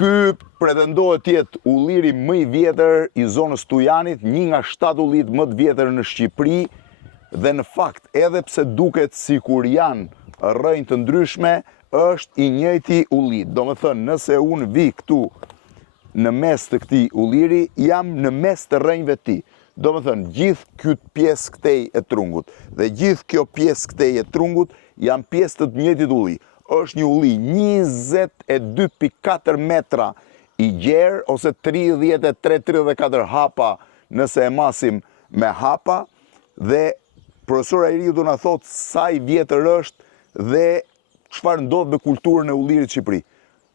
Ky pretendohet të jetë ulliri më i vjetër i zonës Tujanit, një nga 7 ullit më të vjetër në Shqipëri, dhe në fakt, edhe pse duket sikur janë rrënjë të ndryshme, është i njëjti ullit. Do më thënë, nëse unë vi këtu në mes të këtij ulliri, jam në mes të rrënjëve të tij. Do më thënë, gjithë këtë pjesë këtej e trungut dhe gjithë kjo pjesë këtej e trungut janë pjesë të njëjtit ulli. Është një ulli 22.4 metra i gjerë, ose 33-34 hapa nëse e masim me hapa, dhe profesor Airiu do na thotë sa i vjetër është dhe çfarë ndodh me kulturën e ullirit në Shqipëri.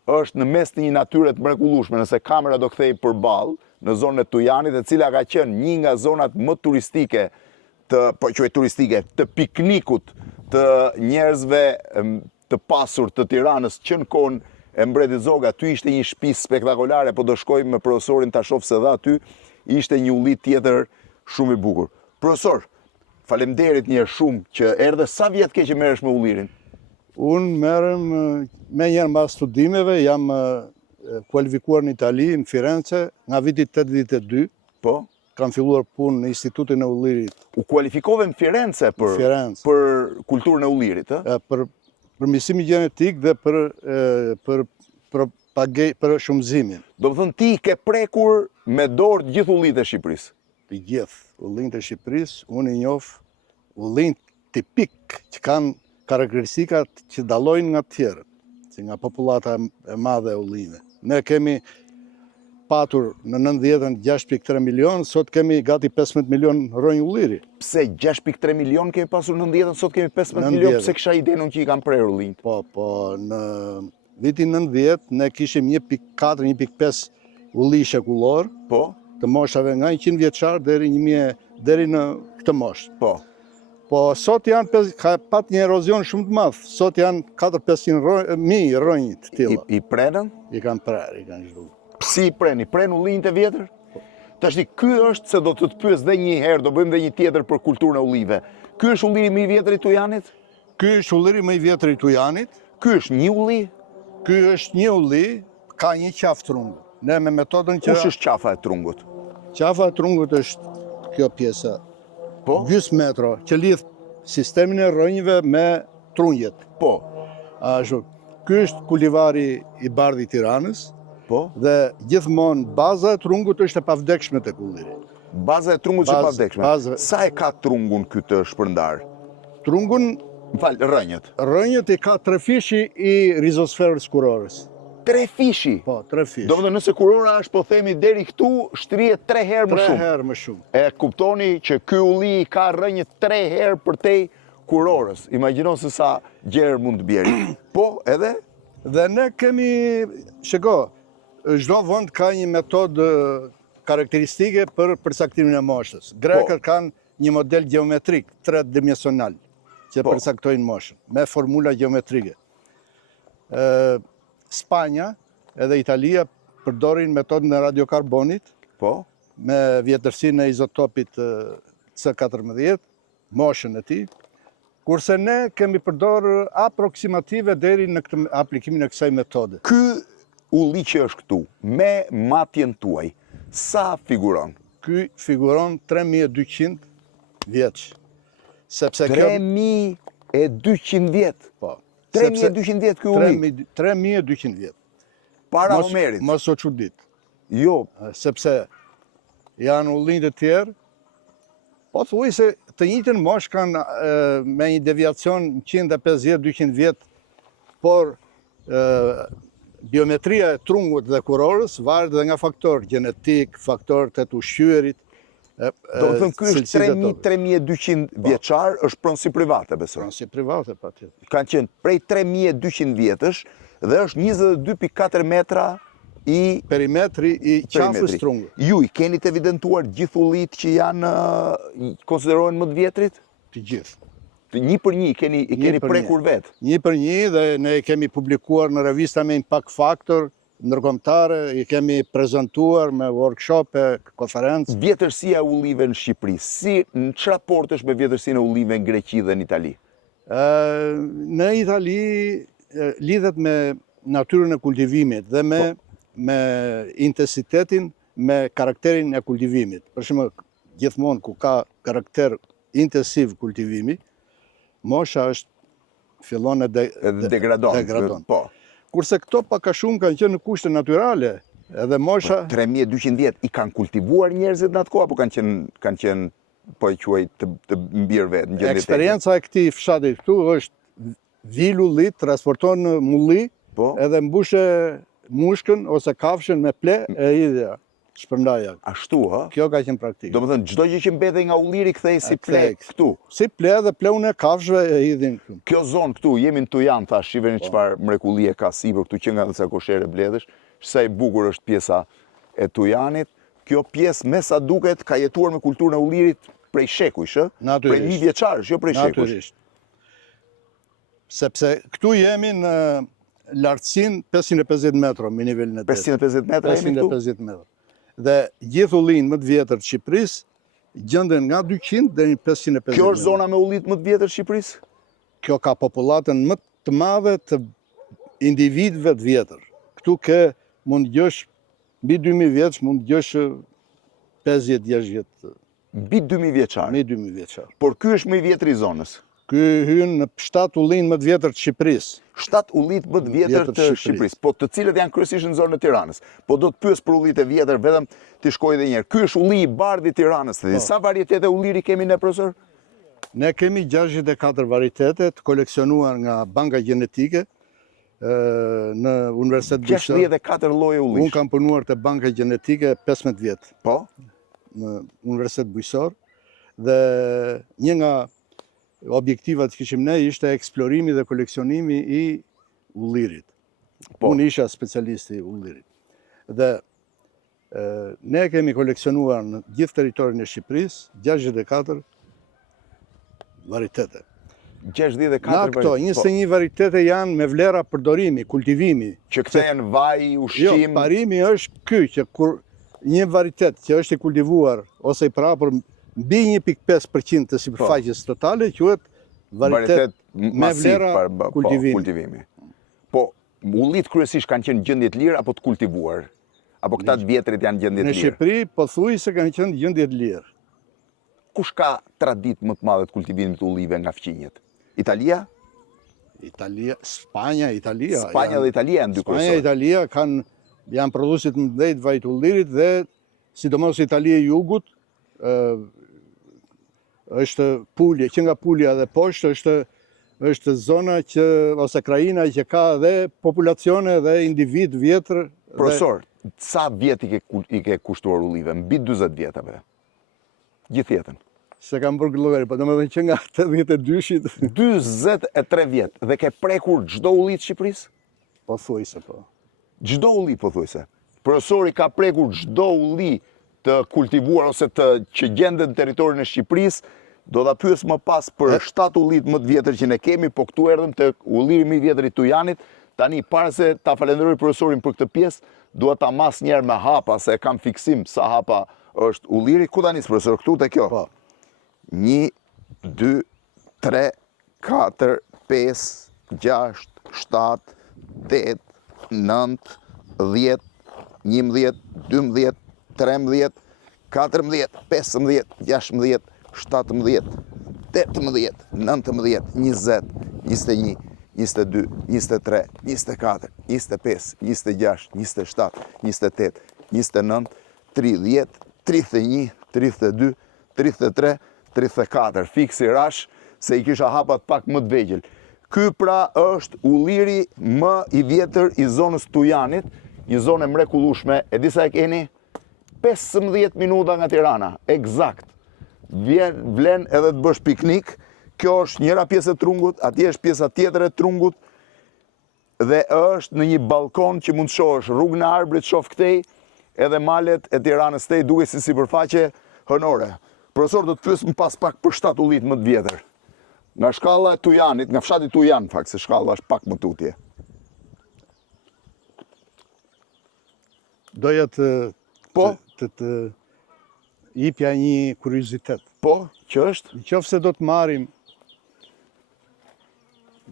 Është në mes të një natyre të mrekullueshme, nëse kamera do kthej përballë në zonën e Tujanit, e cila ka qenë një nga zonat më turistike të piknikut të njerëzve të pasur të Tiranës që në kohën e mbretit Zoga. Aty ishte një shtëpi spektakolare, po do shkojmë me profesorin ta shoh se dha aty, ishte një ulli tjetër shumë i bukur. Profesor, faleminderit një herë shumë që erdhe. Sa vjet ke që merresh me ullirin? Unë merrem me njërë mbas studimeve, jam kualifikuar në Itali, në Firenze, nga viti 82. Po? Kam filluar punë në Institutin e Ullirit. U kualifikove në Firenze për kulturën e ullirit, ë? Për mësimin gjenetik dhe për shumëzimin. Do të thënë ti ke prekur me dorë gjithë ullit e Shqipërisë? Të gjithë ullit e Shqipërisë, unë i njoh ullin tipik që kanë karakteristikat që dallojnë nga të tjerët, si nga popullata e madhe e ullive. Ne kemi patur në 90-ën 6.3 milion, sot kemi gati 15 milion rrënjë ulliri. Pse 6.3 milion kemi pasur në 90-ën, sot kemi 15 milion, pse kisha idenë që i kam prerë ullinjt? Po, në vitin 90, ne kishim 1.4, 1.5 ulli shekullor, të moshave nga 100 vjeçar deri në këtë moshë. Po, sot janë, ka pat një erozion shumë të madh, sot janë 400-500 rrënjë të tilla. I prenën? I kanë prerë, i kanë zhduar. Si i preni? Pren ullinjt e vjetër? Tashti, ky është, se do të të pyes dhe një herë, do bëjmë dhe një tjetër për kulturën e ullive. Ky është ulliri më i vjetër i Tujanit? Ky është ulliri më i vjetër i Tujanit. Ky është një ulli? Ky është një ulli, ka një qafë trungu. Ne me metodën që... Kush është qafa e trungut? Qafa e trungut është kjo pjesa. Gjys metro, që lidh sistemin e rrënjëve me trunjet. Ky është kulivari i bardhë i Tiranës. Dhe gjithmonë baza e trungut është e pavdekshme tek ulliri. Baza e trungut është e pavdekshme. Sa e ka trungun ky të shpërndar? Trungun... rrënjët. Rrënjët i ka 3 fishi i rizosferës kurorës. 3 fishi? Po, 3 fishi. Do më dhe nëse kurora është, po themi, deri këtu, shtrihet 3 herë më shumë. 3 herë më shumë. E kuptoni që ky ulli ka rrënjët 3 herë përtej kurorës. Imagjino se sa gjerë mund të bjeri. Po, edhe? Dhe ne kemi, shiko, çdo vend ka një metodë karakteristike për përcaktimin e moshës. Grekët kanë një model geometrik, 3-dimensional, që përcaktojnë moshën, me formula geometrike. Spanja edhe Italia përdorin metodën e radiokarbonit, me vjetërsinë e izotopit C14, moshën e tij, kurse ne kemi përdorur aproksimative deri në aplikimin e kësaj metode. Ky ulli që është këtu, me matjen tuaj, sa figuron? Ky figuron 3200 vjeç. 3200 vjet? Po. 3200 vjet ky ulli? 3200 vjet. Para Homerit? Mos o çudit. Jo. Sepse janë ullinjt e tjerë, po thuaj se të njëjtën moshë kanë me një deviacion 150-200 vjet, por biometria e trungut dhe kurorës varet dhe nga faktor genetik, faktor të ushqyerit. Do të thënë ky është 3200 vjeçar, është pronësi private, besoj. Pronësi private, patjetër. Kanë qenë prej 3200 vjetësh dhe është 22.4 metra i perimetri i qafës trungut. Ju i keni të evidentuar gjithë ullit që janë konsiderohen më të vjetrit? Të gjithë. Një për një, keni prekur vetë? Një për një, dhe ne kemi publikuar në revista me Impact Factor, ndërkombëtare, i kemi prezentuar me workshope, konferencë. Vjetërsia e ullive në Shqipëri, në që raport është me vjetërsinë e ullive në Greqi dhe në Itali? Në Itali lidhet me natyrën e kultivimit dhe me me intensitetin, me karakterin e kultivimit. Për shembull, gjithmonë ku ka karakter intensiv kultivimi, mosha fillon e degradon. Po. Kurse këto pak a shumë kanë qenë në kushte natyrale, edhe mosha... 3200 vjet i kanë kultivuar njerëzit në atë kohë, apo kanë qenë po e quaj të mbirë vetë në gjendje? Eksperienca e këtij fshati këtu është vil ullit, transporton në mulli, edhe mbushe mushkën ose kafshën me ple e hidhja, shpërndaja. Ashtu, ha? Kjo ka qenë praktikë. Do më thënë, çdo gjë që mbetej nga ulliri kthej si ple këtu. Si ple dhe pleun e kafshëve e hidhin këtu. Kjo zonë këtu, jemi në Tujan, thash, shifeni çfarë mrekullie ka sipër këtu që nga disa koshere bledhësh, sa i bukur është pjesa e Tujanit. Kjo pjesë me sa duket ka jetuar me kulturën e ullirit prej shekujsh, prej 1000 vjeçarësh, jo prej shekujsh. Natyrisht. Sepse këtu jemi në lartësinë 550 metra me nivelin e detit. 550 metra jemi këtu? 550 metra. Dhe gjithë ullinë më të vjetër të Shqipërisë gjenden nga 200 deri në 550 metra. Kjo është zona me ullit më të vjetër të Shqipërisë? Kjo ka popullatën më të madhe të individëve të vjetër. Këtu ke mund gjesh mbi 2000 vjeç, mund gjesh 50-60. Mbi 2000 vjeçar. Mbi 2000 vjeçar. Por ky është më i vjetri i zonës. Ky hyn në 7 ullinë më të vjetër të Shqipërisë. 7 ullit më të vjetër të Shqipërisë, po të cilët janë kryesisht në zonën e Tiranës. Po do të pyes për ullit e vjetër, vetëm ti shkoj edhe një herë. Ky është ulli i bardhë i Tiranës. Sa varietete ulliri kemi ne, profesor? Ne kemi 64 varietete të koleksionuar nga banka gjenetike në Universitet Bujqësor. 64 lloje ullish. Unë kam punuar te banka gjenetike 15 vjet. Po? Në Universitet Bujqësor dhe një nga objektivat që kishim ne ishte eksplorimi dhe koleksionimi i ullirit. Unë isha specialisti i ullirit. Dhe ne kemi koleksionuar në gjithë territorin e Shqipërisë 64 varietete. 64 nga këto, 21 varietete janë me vlera përdorimi, kultivimi. Që këta janë vaj, ushqim... Jo, parimi është ky, që kur një varietet që është i kultivuar ose i prapur mbi 1.5% të sipërfaqes totale, quhet varietet me vlera kultivimi. Po, ullit kryesisht kanë qenë gjendje të lirë apo të kultivuar? Apo këta të vjetrit janë gjendje të lirë? Në Shqipëri, pothuajse kanë qenë gjendje të lirë. Kush ka traditë më të madhe të kultivimit të ullive nga fqinjet? Italia? Spanja, Italia. Spanja dhe Italia janë dy kryesor. Spanja, Italia janë prodhuesit më të mëdhenj të vajit ullirit dhe sidomos Italia e Jugut, është Pulja, që nga Pulja dhe poshtë është zona që ose krajina që ka dhe populacione dhe individ vjetër. Profesor, sa vjet i ke kushtuar ullive? Mbi 40 vjetave? Gjithë jetën? Se kam bërë llogari, po domethënë që nga 82-shit. 43 vjet dhe ke prekur çdo ulli të Shqipërisë? Pothuajse po. Çdo ulli pothuajse. Profesori ka prekur çdo ulli të kultivuar ose që gjendet në territorin e Shqipërisë. Do ta pyes më pas për 7 ullit më të vjetër që ne kemi, po këtu erdhëm te ulliri më i vjetër i Tujanit. Tani para se ta falenderoj profesorin për këtë pjesë, dua ta mas një herë me hapa se kam fiksim sa hapa është ulliri. Ku tani profesor? Këtu te kjo. Po. 1 2 3 4 5 6 7 8 9 10 11 12 13 14 15 16 17 18 19 20 21 22 23 24 25 26 27 28 29 30 31 32 33 34, fiksi rash, se i kisha hapat pak më të vegjël. Ky pra është ulliri më i vjetër i zonës Tujanit, një zonë mrekullueshme, e disa e keni 15 minuta nga Tirana, eksakt. Vlen edhe të bësh piknik, kjo është njëra pjesë e trungut, atje është pjesa tjetër e trungut, dhe është në një balkon që mund të shohësh rrugën e Arbrit, shoh këtej, edhe malet e Tiranës tej, duke si sipërfaqe hënore. Profesor, do të pyes më pas pak për 7 ullit më të vjetër. Nga shkalla e Tujanit, nga fshati Tujan, fakt, se shkalla është pak më tutje. Doja të jepja një kuriozitet. Po, që është? Nëse do të marrim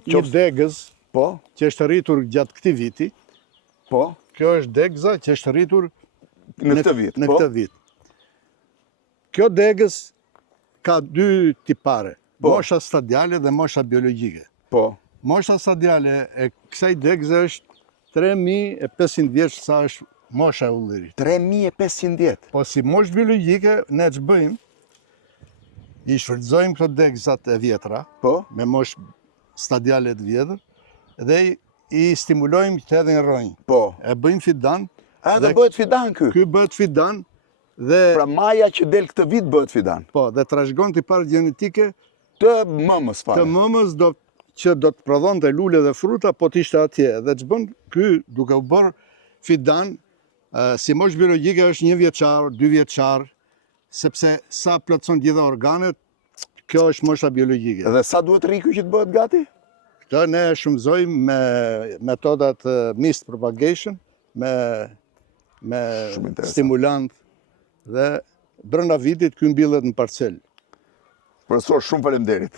një degëz, po, që është rritur gjatë këtij viti, po, Kjo është degza që është rritur Në këtë vit, në po? këtë vit. Kjo degës ka dy tipare, Po. mosha stadiale dhe mosha biologjike. Po. Mosha stadiale e kësaj degëze është 3500 vjeç sa është mosha e ullirit. 3500 vjet. Po si moshë biologjike, ne që bëjmë, i shfrytëzojmë këto degëzat e vjetra, Po? me moshë stadiale të vjetër, dhe i stimulojmë të edhe në rronjë. Po. E bëjmë fidan, A dhe bëhet fidan ky? ky bëhet fidan, dhe Pra maja që del këtë vit bëhet fidan. po, dhe trashëgon tipar gjenetike Të mëmës të fare. mëmës që do të prodhonte lule dhe fruta, po t'ishte atje. Dhe që bën ky, duke u bërë fidan, si moshë biologjike është 1 vjeçar, 2 vjeçar, sepse sa plotëson gjitha organet, kjo është mosha biologjike. Dhe sa duhet rriku që të bëhet gati? Këtë ne shumëzojmë me metodat mixed propagation, me Shumë interesant. stimulant, dhe brenda vitit ky mbillet në parcel. Profesor, shumë faleminderit.